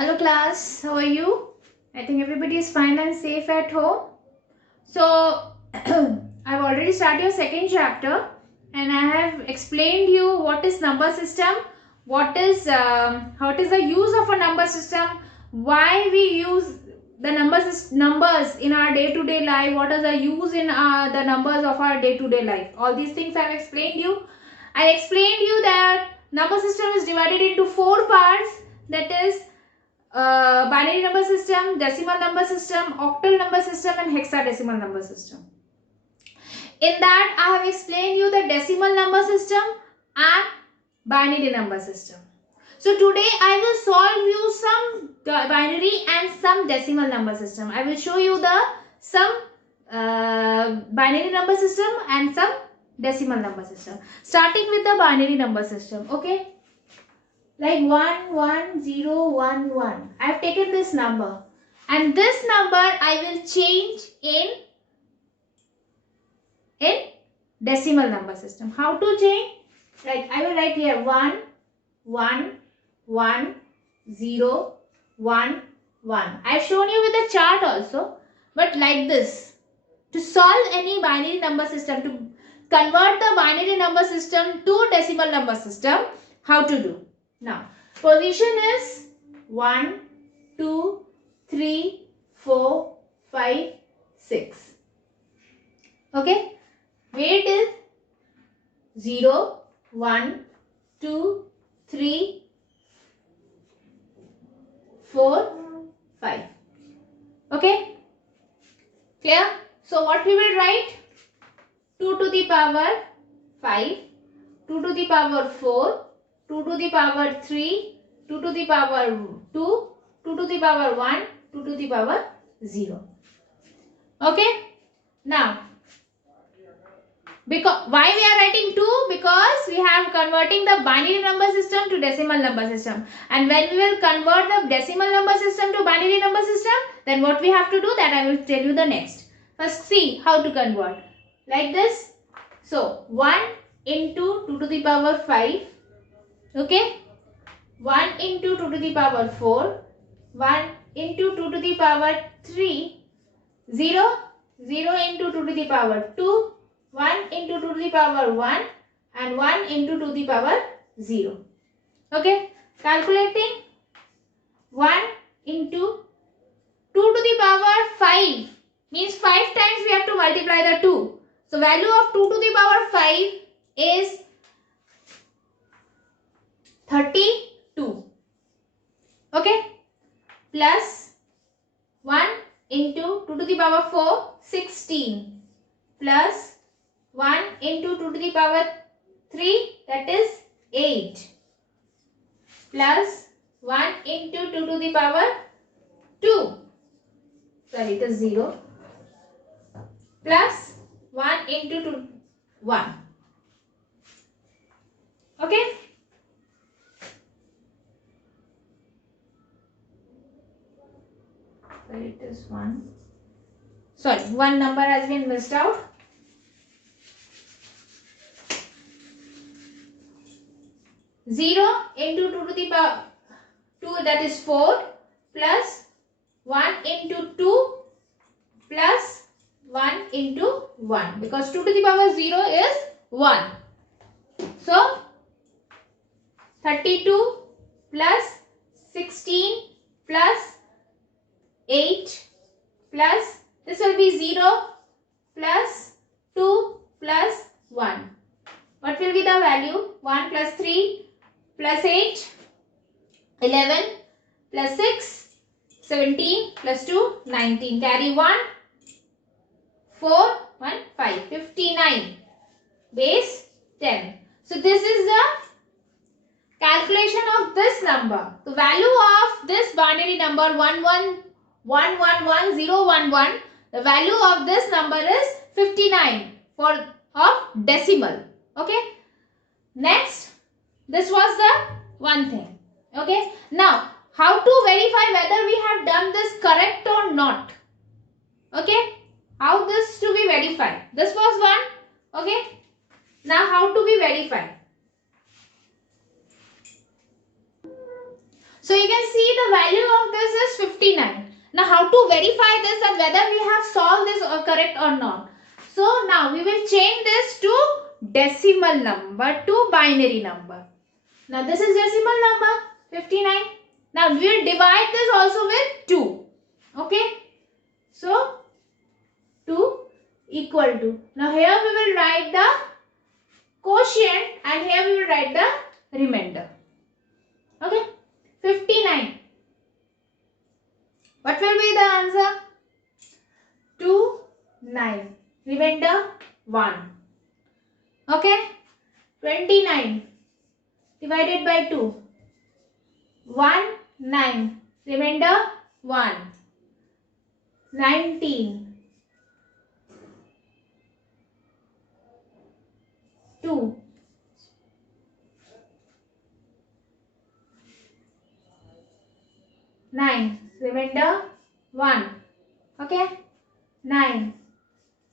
Hello class, how are you? I think everybody is fine and safe at home. So, I've already started your second chapter and I have explained you what is number system, what is the use of a number system, why we use the numbers in our day-to-day life, what is the use in the numbers of our day-to-day life. All these things I've explained you. I explained you that number system is divided into four parts, that is binary number system, decimal number system, octal number system and hexadecimal number system. In that I have explained you the decimal number system and binary number system. So today I will solve you some binary and some decimal number system. I will show you the some binary number system and some decimal number system. Starting with the binary number system, okay? Like 1 1 0 1 1. I have taken this number and this number I will change in decimal number system. How to change? Like I will write here 1 1 1 0 1 1. I have shown you with a chart also, but like this. To solve any binary number system, to convert the binary number system to decimal number system, how to do? Now, position is 1, 2, 3, 4, 5, 6. Okay. Weight is 0, 1, 2, 3, 4, 5. Okay. Clear? So, what we will write? 2 to the power 5, 2 to the power 4, 2 to the power 3, 2 to the power 2, 2 to the power 1, 2 to the power 0. Okay. Now, why we are writing 2? Because we have converting the binary number system to decimal number system. And when we will convert the decimal number system to binary number system, then what we have to do, that I will tell you the next. First see how to convert. Like this. So, 1 into 2 to the power 5. Okay. 1 into 2 to the power 4. 1 into 2 to the power 3. 0. 0 into 2 to the power 2. 1 into 2 to the power 1 and 1 into 2 to the power 0. Okay. Calculating 1 into 2 to the power 5 means 5 times we have to multiply the 2. So value of 2 to the power 5 is 32. Okay. Plus 1 into 2 to the power 4, 16. Plus 1 into 2 to the power 3, that is 8. Plus 1 into 2 to the power 2. Sorry, it is 0. Plus 1 into 2, 1. Okay. Where it is 1. Sorry, one number has been missed out. 0 into 2 to the power 2, that is 4, plus 1 into 2 plus 1 into 1, because 2 to the power 0 is 1. So 32 plus 16 plus 8 plus, this will be 0 plus 2 plus 1. What will be the value? 1 plus 3 plus 8, 11 plus 6, 17 plus 2, 19. Carry 1, 4, 1, 5, 59. Base 10. So this is the calculation of this number. The value of this binary number 1111011, the value of this number is 59 for of decimal. Okay. Next, this was the one thing. Okay. Now, how to verify whether we have done this correct or not? Okay. How this to be verified? This was one. Okay. Now, how to be verified? So, you can see the value 59. Now how to verify this, that whether we have solved this or correct or not. So now we will change this to decimal number, to binary number. Now this is decimal number 59. Now we will divide this also with 2. Okay. So 2 equal to. Now here we will write the quotient and here we will write the remainder. Okay. 59. What will be the answer? 2, 9. Remainder 1. Okay. 29 divided by 2. 1, 9. Remainder 1. 19. 2. 9. Remainder 1. Okay. 9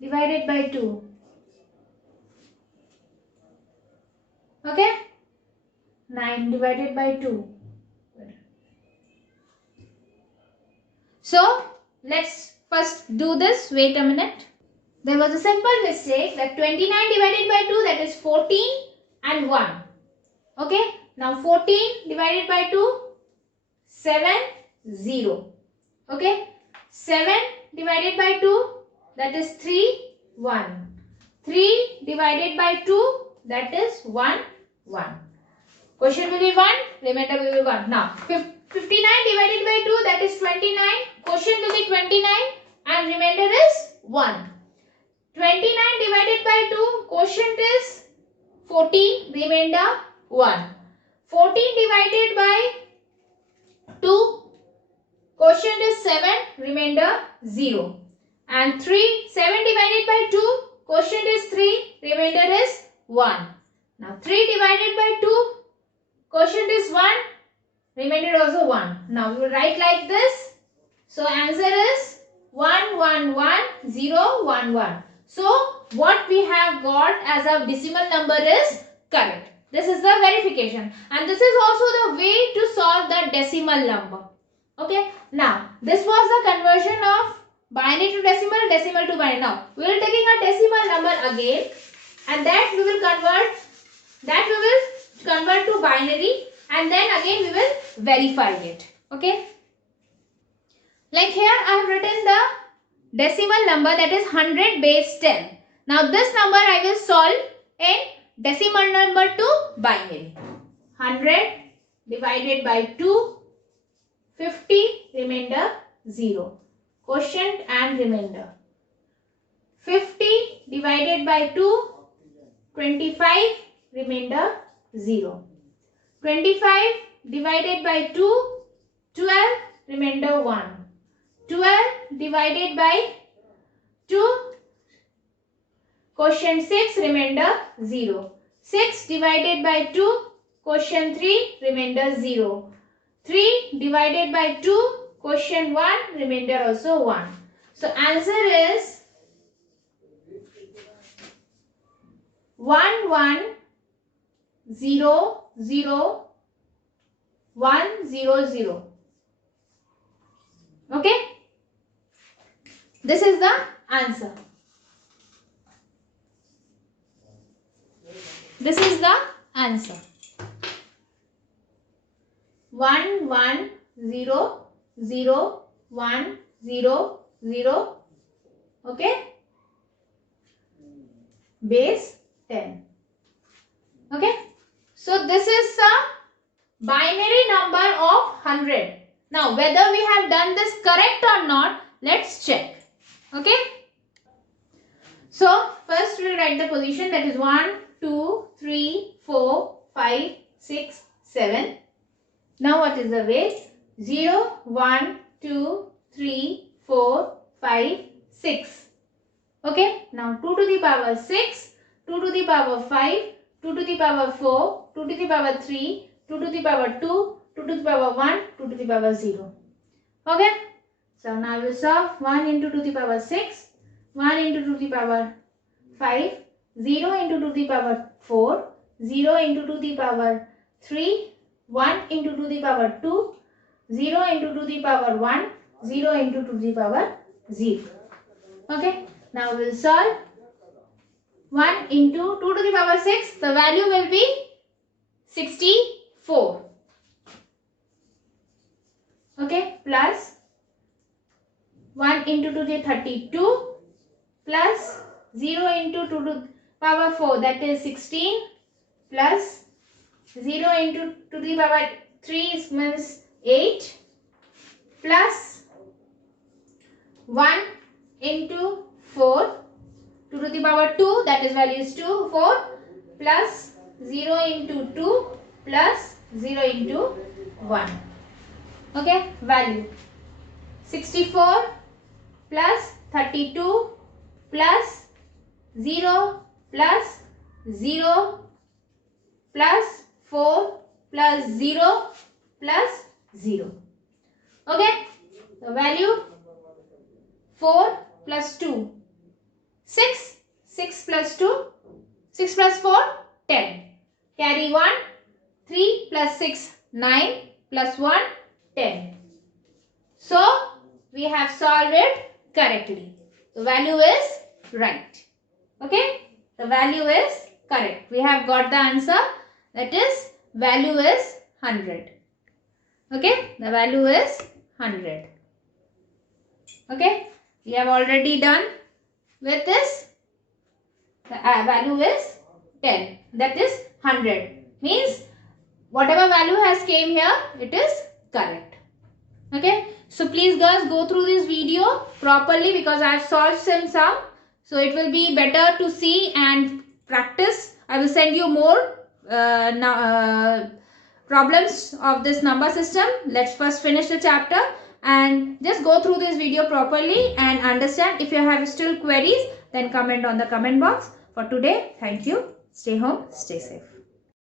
divided by 2. Okay. 9 divided by 2. So, let's first do this. Wait a minute. There was a simple mistake that 29 divided by 2, that is 14 and 1. Okay. Now 14 divided by 2, 7, 0. Okay. 7 divided by 2, that is 3, 1. 3 divided by 2, that is 1, 1. Question will be 1, remainder will be 1. Now 59 divided by 2, that is 29. Question will be 29 and remainder is 1. 29 divided by 2, quotient is 14, remainder 1. 14 divided by 2, quotient is 7, remainder 0. And 7 divided by 2, quotient is 3, remainder is 1. Now 3 divided by 2, quotient is 1, remainder also 1. Now we will write like this. So answer is 1, 1, 1, 0, 1, 1. So what we have got as a decimal number is correct. This is the verification and this is also the way to solve the decimal number. Okay. Now this was the conversion of binary to decimal, decimal to binary. Now we will taking a decimal number again and that we will convert to binary and then again we will verify it. Okay. Like here I have written the decimal number, that is 100 base 10. Now this number I will solve in decimal number to binary. 100 divided by 2, 50, remainder 0. Quotient and remainder. 50 divided by 2, 25, remainder 0. 25 divided by 2, 12, remainder 1. 12 divided by 2, quotient 6, remainder 0. 6 divided by 2, quotient 3, remainder 0. 3 divided by 2, quotient 1, remainder also 1. So answer is 1, 1, 0, 0, 1, 0, 0. Okay. This is the answer. This is the answer. 1, 1, 0, 0, 1, 0, 0. Okay. Base 10. Okay. So this is a binary number of 100. Now whether we have done this correct or not, let's check. Okay. So first we will write the position, that is 1, 2, 3, 4, 5, 6, 7. Now what is the weight? 0, 1, 2, 3, 4, 5, 6. Okay. Now 2 to the power 6, 2 to the power 5, 2 to the power 4, 2 to the power 3, 2 to the power 2, 2 to the power 1, 2 to the power 0. Okay. So now we will solve 1 into 2 to the power 6, 1 into 2 to the power 5, 0 into 2 to the power 4, 0 into 2 to the power 3, 1 into 2 to the power 2, 0 into 2 to the power 1, 0 into 2 to the power 0. Okay, now we'll solve. 1 into 2 to the power 6, the value will be 64. Okay, plus 1 into 2 to the 32 plus 0 into 2 to the power 4, that is 16, plus 0 into 2 to the power 3 means 8, plus 1 into 4 2 to the power 2, that is value is 2, 4, plus 0 into 2 plus 0 into 1. Okay, value 64 plus 32 plus 0 plus 0 plus 4 plus 0 plus 0. Okay, the value 4 plus 2, 6, 6 plus 2, 6 plus 4, 10. Carry 1, 3 plus 6, 9 plus 1, 10. So, we have solved it correctly. The value is right. Okay, the value is correct. We have got the answer, that is value is 100. Okay, the value is 100. Okay, we have already done with this. The value is 10, that is 100. Means whatever value has came here, it is correct. Okay, so please guys go through this video properly because I have solved some. So it will be better to see and practice. I will send you more problems of this number system. Let's first finish the chapter and just go through this video properly and understand. If you have still queries, then comment on the comment box. For today, thank you. Stay home, stay safe.